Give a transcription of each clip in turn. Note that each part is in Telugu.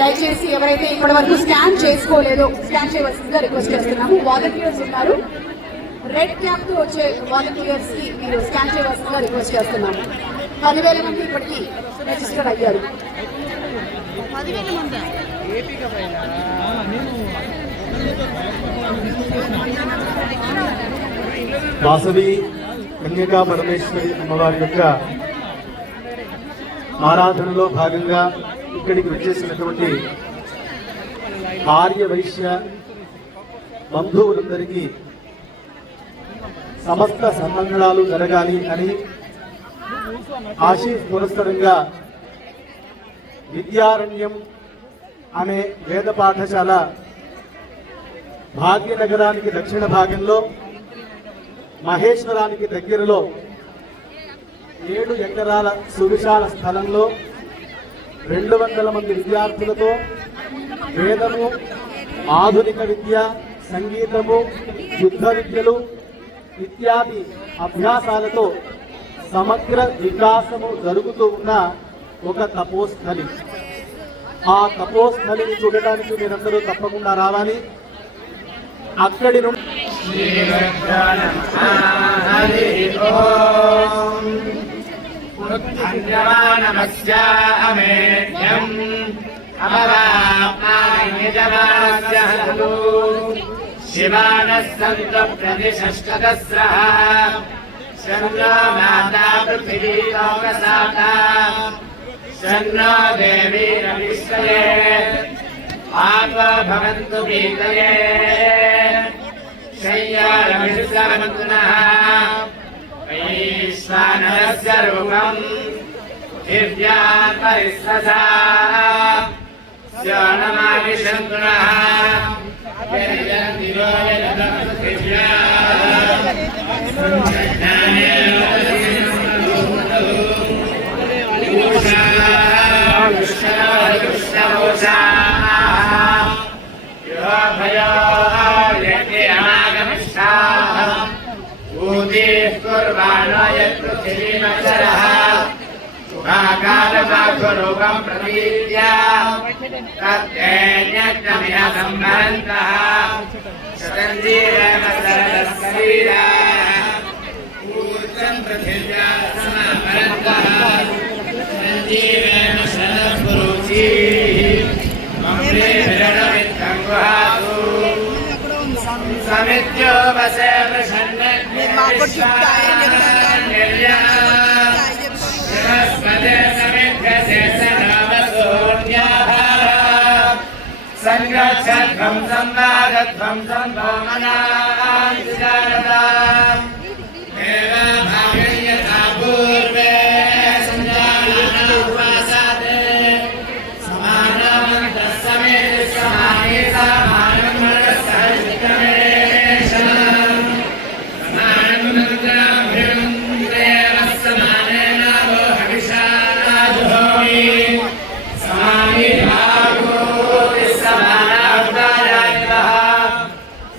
దయచేసి ఎవరైతే ఇప్పటి వరకు స్కాన్ చేసుకోలేదో స్కాన్ చేయవలసిందిగా రిక్వెస్ట్ చేస్తున్నాము. వాలంటీర్స్ ఉన్నారు, రెడ్ క్యాప్ తో వచ్చే వాలంటీర్స్ కి మీరు స్కాన్ చేయవలసిందిగా రిక్వెస్ట్ చేస్తున్నాము. 10,000 మంది ఇప్పటికీ రిజిస్టర్ అయ్యారు. వాసవి కన్యకా పరమేశ్వరి అమ్మవారి యొక్క ఆరాధనలో భాగంగా ఇక్కడికి వచ్చేసినటువంటి ఆర్య వైశ్య బంధువులందరికీ సమస్త సన్మంగళాలు జరగాలి అని పురస్సరంగా విద్యారణ్యం అనే వేద పాఠశాల భాగ్యనగరానికి దక్షిణ భాగంలో మహేశ్వరానికి దగ్గరలో 7 ఎకరాల సువిశాల స్థలంలో 200 మంది విద్యార్థులతో వేదము, ఆధునిక విద్య, సంగీతము, యుద్ధ విద్యలు ఇత్యాది అభ్యాసాలతో సమగ్ర వికాసము జరుగుతూ ఉన్న ఒక తపోస్థలి. ఆ తపోస్థలిని చూడడానికి మీరందరూ తప్పకుండా రావాలి. అక్కడి నుండి भवन्तु गीतये शय्यारमिषुसमन्तुनः वैश्वानरस्य रूपम् दिव्यान् परिस्वसा स्योणमाविशन्तुनः रूपं प्रतीत्या तत्तेन्यज्ञमिह सम्भरन्तः शतञ्जीवेन सरलशरीरा ऊर्जं पृथिव्या समाभरन्तः शतञ्जीवेन शरत्पुरुषीः मम्रे विरणमित्तं गुहासु समित्यो वसे प्रसन्नज्ञ संगच्छध्वं संवादध्वं संभोमनाञ्चिदारताम् एव भागयथा पूर्वे सञ्जानानुपासाते समानमन्तः समेति समाने समानं मनस्सहजितमेषाम् समानमन्त्राभ्यं देव समानेन वो हविषा जुहोमि समानि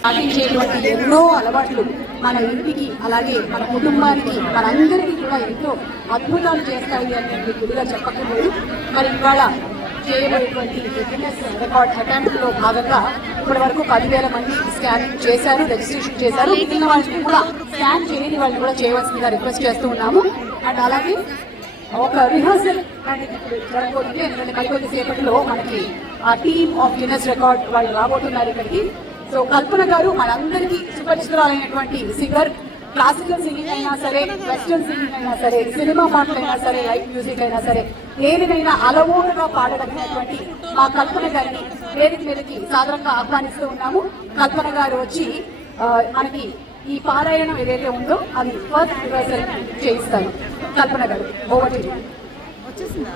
పాటించేటువంటి ఎన్నో అలవాట్లు మన ఇంటికి అలాగే మన కుటుంబానికి మనందరికీ కూడా ఎంతో అద్భుతాలు చేస్తాయి అని గుడిగా చెప్పకపోదు. మరి ఇవాళ చేయబోయేటువంటి గిన్నెస్ రికార్డ్ అటెంప్ట్లో భాగంగా ఇప్పటి వరకు 10,000 మంది స్కానింగ్ చేశారు, రిజిస్ట్రేషన్ చేశారు. మిగిలిన వాళ్ళని కూడా స్కాన్ చేయని వాళ్ళని కూడా చేయవలసిందిగా రిక్వెస్ట్ చేస్తూ ఉన్నాము. అండ్ అలాగే ఒక రిహర్సల్ అనేది జరగబోతుంది. ఎందుకంటే మరికొద్ది సేపటిలో మనకి ఆ టీమ్ ఆఫ్ గిన్నెస్ రికార్డ్ వాళ్ళు రాబోతున్నారు ఇక్కడికి. సో కల్పన గారు మనందరికీ సుపరిచితురాలైనటువంటి సింగర్. క్లాసికల్ సింగింగ్ అయినా సరే, వెస్టర్న్ సింగింగ్ అయినా సరే, సినిమా పాటలైనా సరే, లైవ్ మ్యూజిక్ అయినా సరే, ఏదైనా అలవోకగా పాడగలిగినటువంటి మా కల్పన గారిని వేదిక మీదకి సాధారణంగా ఆహ్వానిస్తూ ఉన్నాము. కల్పన గారు వచ్చి మనకి ఈ పారాయణం ఏదైతే ఉందో అది ఫస్ట్ రిహర్సల్ చేయిస్తారు. కల్పన గారు ఓవర్ టు యు. వచ్చేసిందా?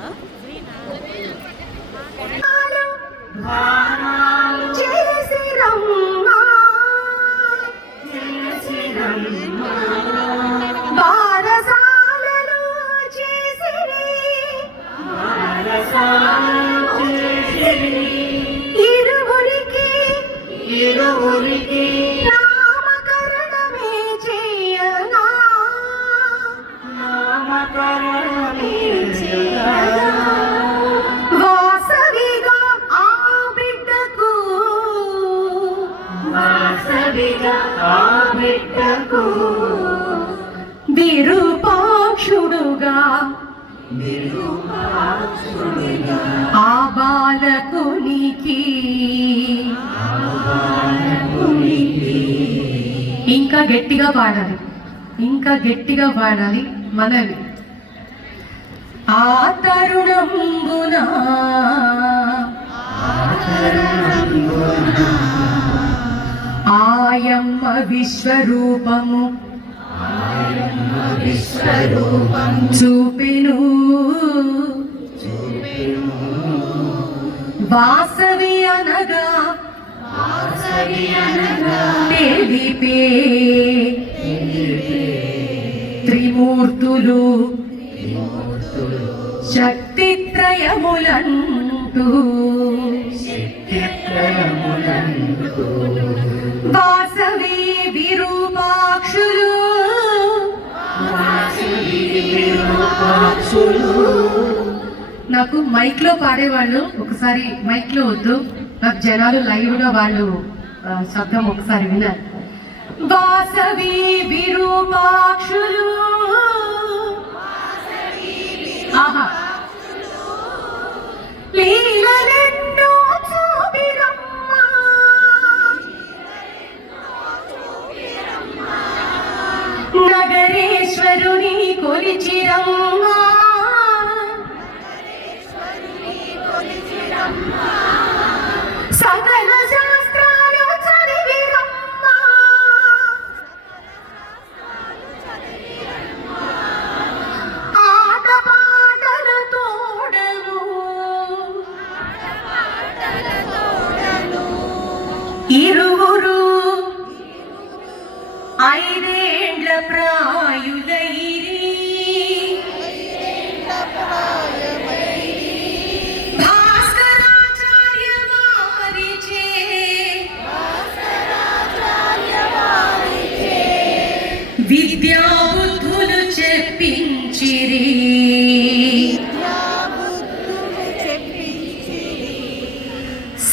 ఇరువురికి నామకరణమే చేయనా, నామకరణమే చేయనా, వాసవిగా గట్టిగా పాడాలి, ఇంకా గట్టిగా పాడాలి మనల్ని. ఆ తరుణంబున ఆయమ్మ విశ్వరూపము చూపెను వాసవి అనగా తెలిపే త్రిమూర్తులు శక్తిత్రయములంటూ వాసవి విరూపాక్షులు నాకు మైక్ లో పాడేవాళ్ళు ఒకసారి మైక్ లో వద్దు, నాకు జనాలు లైవ్ గా వాళ్ళు శబ్దం ఒకసారి విన్నారు. వాసవి విరూపాక్షులు ఆహా లీలలెన్నో చూపిరమ్మా నగరేశ్వరుని కొలిచిరమ్మా సకల శాస్త్రాలు చదివిరమ్మా ఆట పాటల తోడను ఇరువురు 5 ఏండ్ల ప్రాయులైరి భాస్కరాచార్య వారిచే విద్యా బుద్ధులు చెప్పించిరి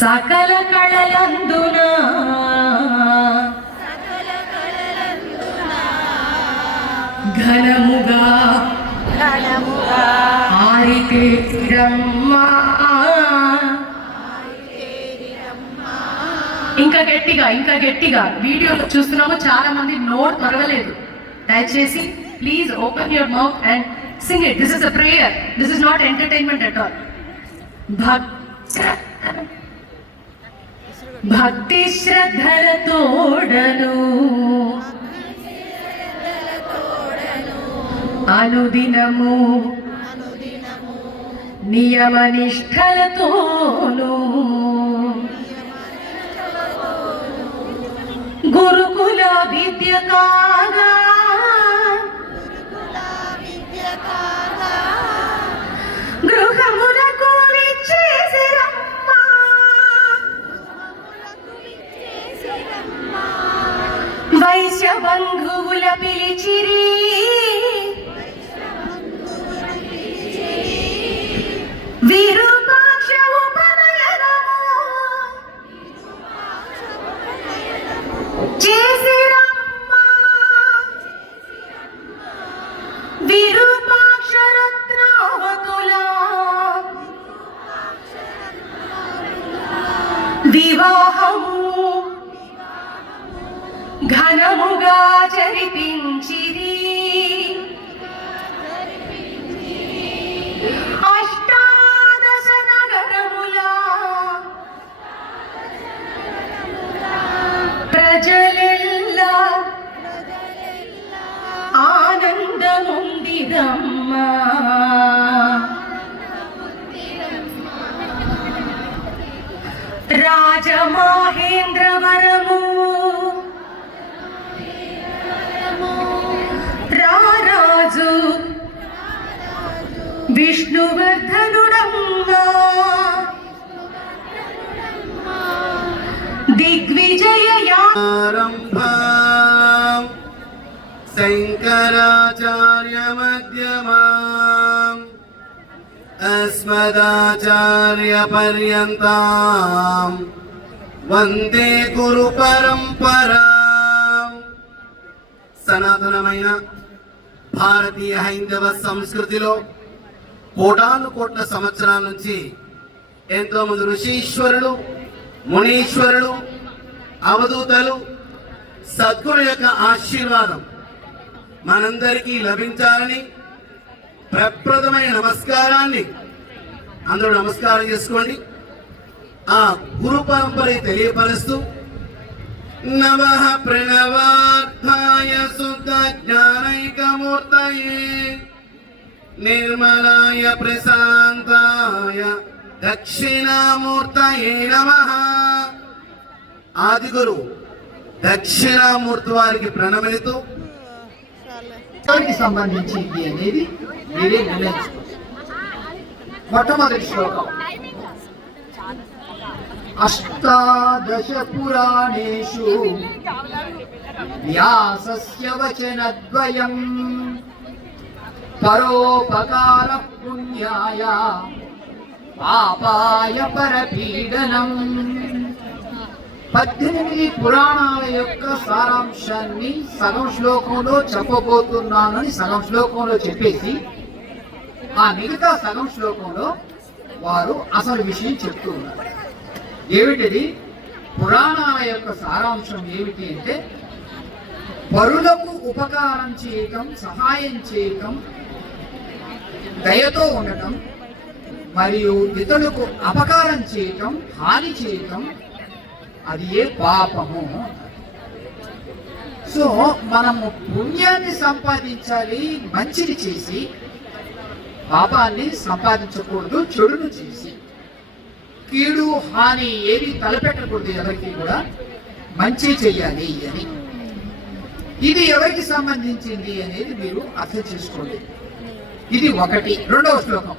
సకల కళలందున ఘనముగా ఆరితేరమ్మా. ఇంకా గట్టిగా వీడియో చూస్తున్నాము, చాలా మంది నోట్ త్వరగలేదు. దయచేసి please open your mouth and sing it. This is a prayer, this is not entertainment at all. భక్తి శ్రద్ధల తోడను అనుదినము నియమ నిష్ఠలతోను గురుకుల విద్య కాగా గృహములకు విచ్చేసిరమ్మా వైశ్య బంధువుల పిలిచిరి విరూపాక్ష ఉపనయనము చేసిరమ్మా విరూపాక్ష రత్నావతుల వివాహము ఘనముగా జరిపించిరి. అష్టాదశ నగరముల ప్రజలెల్లా ఆనందముందిరమ్మా. రాజమహేంద్రవరము రారాజు విష్ణువర్ధనుడమ్మా దిగ్విజయారంభం శంకరాచార్య మధ్యమాం అస్మదాచార్య పర్యంతం వందే గురు పరంపరా. సనాతనమైన భారతీయ హైందవ సంస్కృతిలో కోటాను కోట్ల సంవత్సరాల నుంచి ఎంతోమంది ఋషీశ్వరులు, మునీశ్వరులు, అవధూతలు సద్గురు యొక్క ఆశీర్వాదం మనందరికీ లభించాలని ప్రప్రథమైన నమస్కారాన్ని అందరూ నమస్కారం చేసుకోండి. ఆ గురు పరంపర తెలియపరుస్తూ నమః ప్రణవార్థాయ శుద్ధ జ్ఞానైకమూర్తయే నిర్మలాయ ప్రశాంతాయ దక్షిణామూర్తయే నమః. ఆదిగురు దక్షిణామూర్తి వారికి ప్రణమిలుతూ దానికి సంబంధించింది అనేది మీరే నిర్ణయించుకోండి. మొట్టమొదటి శ్లోకం అష్టాదశ పురాణేషు వ్యాసస్య వచనద్వయం పరోపకార పుణ్యాయ పాపాయ పరపీడనం. 18 పురాణాల యొక్క సారాంశాన్ని సగం శ్లోకంలో చెప్పబోతున్నానని సగం శ్లోకంలో చెప్పేసి ఆ మిగతా సగం శ్లోకంలో వారు అసలు విషయం చెప్తూ ఉన్నారు. ఏమిటిది? పురాణాల యొక్క సారాంశం ఏమిటి అంటే పరులకు ఉపకారం చేయటం, సహాయం చేయటం, దయతో ఉండటం, మరియు ఇతరులకు అపకారం చేయటం, హాని చేయటం, అది ఏ పాపము. సో మనము పుణ్యాన్ని సంపాదించాలి, మంచిని చేసి, పాపాన్ని సంపాదించకూడదు, చెడును చేసి. కీడు హాని ఏవి తలపెట్టకూడదు, ఎవరికి కూడా మంచి చెయ్యాలి అని. ఇది ఎవరికి సంబంధించింది అనేది మీరు అర్థం చేసుకోండి. ఇది ఒకటి. రెండవ శ్లోకం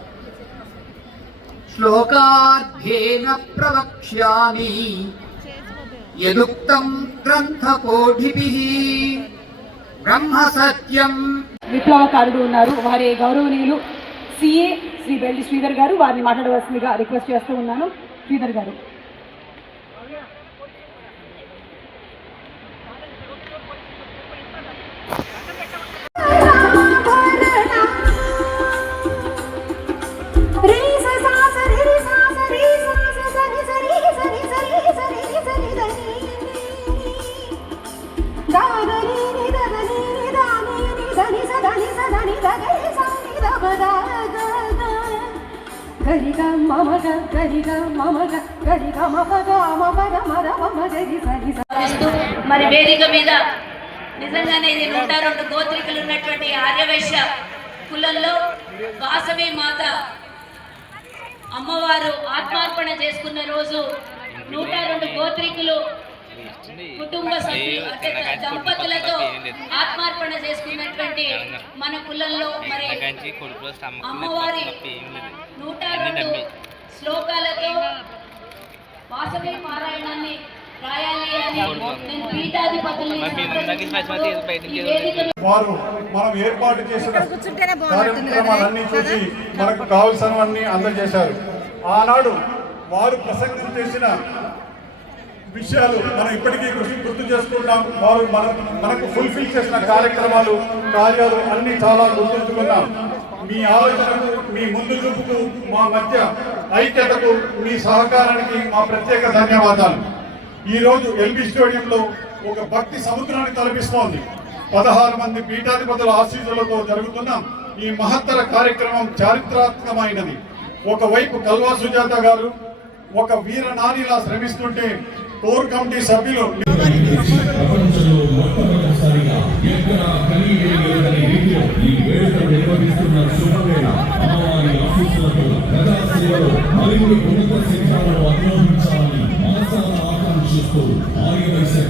శ్లోకార్థేన ప్రవక్ష్యామి యదుక్తం గ్రంథకోటిభిః బ్రహ్మ సత్యం. విప్లవకారుడు ఉన్నారు, వారి గౌరవనీయులు సిఏ శ్రీ బెల్లి శ్రీధర్ గారు, వారిని మాట్లాడవలసిందిగా రిక్వెస్ట్ చేస్తూ ఉన్నాను. శ్రీధర్ గారు. మరి వేదిక మీద నిజంగానే ఇది 102 గోత్రికులు ఉన్నటువంటి ఆర్యవైశ్య కులంలో వాసవి మాత అమ్మవారు ఆత్మార్పణ చేసుకున్న రోజు 102 గోత్రికులు కుటుంబ సభ్యులు అంటే దంపతులతో ఆత్మార్పణ చేసుకున్నటువంటి మన కులంలో మరి అమ్మవారి 102 శ్లోకాలతో వాసవి పారాయణాన్ని రాయాలి అని నేను పీఠాధిపతుల్ని వారు మనం ఏర్పాటు చేసిన కార్యక్రమాలన్నీ చూసి మనకు కావలసినవన్నీ అందజేశారు. ఆనాడు వారు ప్రసంగం చేసిన విషయాలు మనం ఇప్పటికీ గుర్తు చేసుకుంటాం. వారు మనకు ఫుల్ఫిల్ చేసిన కార్యాలు అన్ని చాలా గుర్తుంచుకున్నాం. మీ ఆలోచనకు, మీ ముందు చూపుకు, మా మధ్య ఐక్యతకు, మీ సహకారానికి మా ప్రత్యేక ధన్యవాదాలు. ఈరోజు ఎల్బీ స్టేడియంలో ఒక భక్తి సముద్రాన్ని తలపిస్తోంది. 16 మంది పీఠాధిపతుల ఆశీస్సులతో జరుగుతున్న ఈ మహత్తర కార్యక్రమం చారిత్రాత్మకమైనది. ఒకవైపు కల్వా సుజాత గారు ఒక వీర నానిలా శ్రమిస్తుంటే కోర్ కమిటీ సభ్యులు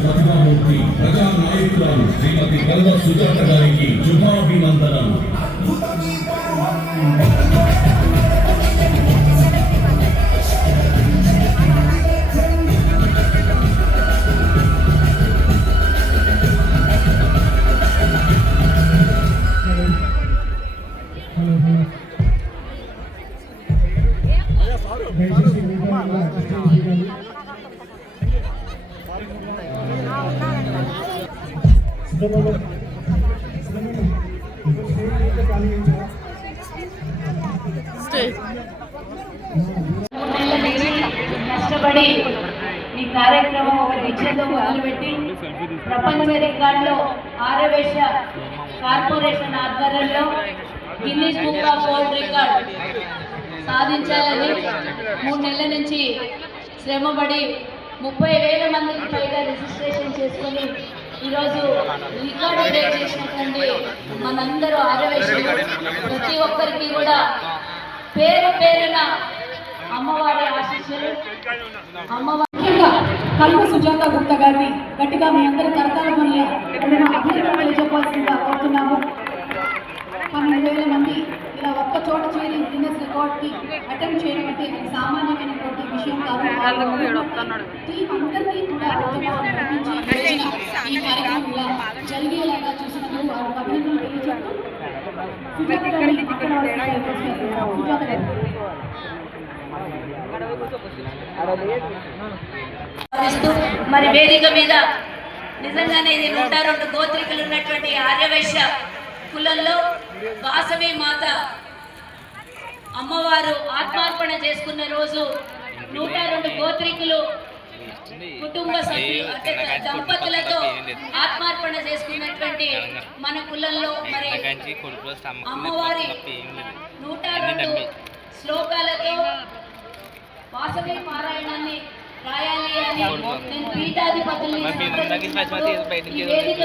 ప్రతిభామూర్తి ప్రజా నాయకురాలు శ్రీమతి కల్వా సుజాత గారికి శుభాభినందనలు. కష్టపడి ఈ కార్యక్రమం ఒక దీక్షతో మొదలుపెట్టి ప్రపంచ రికార్డులో ఆర్యవైశ్య కార్పొరేషన్ ఆధ్వర్యంలో Guinness book of world record సాధించాలని 3 నెలల నుంచి శ్రమపడి 30,000 మందికి పైగా రిజిస్ట్రేషన్ చేసుకొని ఈరోజు రికార్డు బ్రేక్ చేసినటువంటి మనందరూ ఆర్యవైశ్యులు ప్రతి ఒక్కరికి కూడా పేరు పేరున అమ్మవారి ఆశీస్సులు. ముఖ్యంగా కల్వ సుజాత గుప్తా గారిని గట్టిగా మీ అందరి కరతాల పనుల అభినందనలు తెలియజెప్పాల్సిందిగా కోరుతున్నాము. 12,000 మంది ఇలా ఒక్క చోట చేరి గిన్నెస్ రికార్డ్కి అటెంప్ట్ చేయడం అంటే సామాన్యమైనటువంటి విషయం కాదు. టీం అందరినీ కూడా ఈ కార్యక్రమం ఇలా జరిగేలాగా చూసినందుకు వారికి అభినందనలు తెలియజేస్తూ సుజాత గారిని సుజాత గారు మరి వేదిక మీద నిజంగానే ఇది 102 గోత్రికులు ఉన్నటువంటి ఆర్యవైశ్య కులంలో వాసవి మాత అమ్మవారు ఆత్మార్పణ చేసుకున్న రోజు 102 గోత్రికులు కుటుంబ సభ్యులు అంటే దంపతులతో ఆత్మార్పణ చేసుకున్నటువంటి మన కులంలో మరి అమ్మవారి 102 శ్లోకాలతో వాసవి పారాయణాన్ని రాయాలి అని నేను పీఠాధిపతుల్ని ఈ వేదిక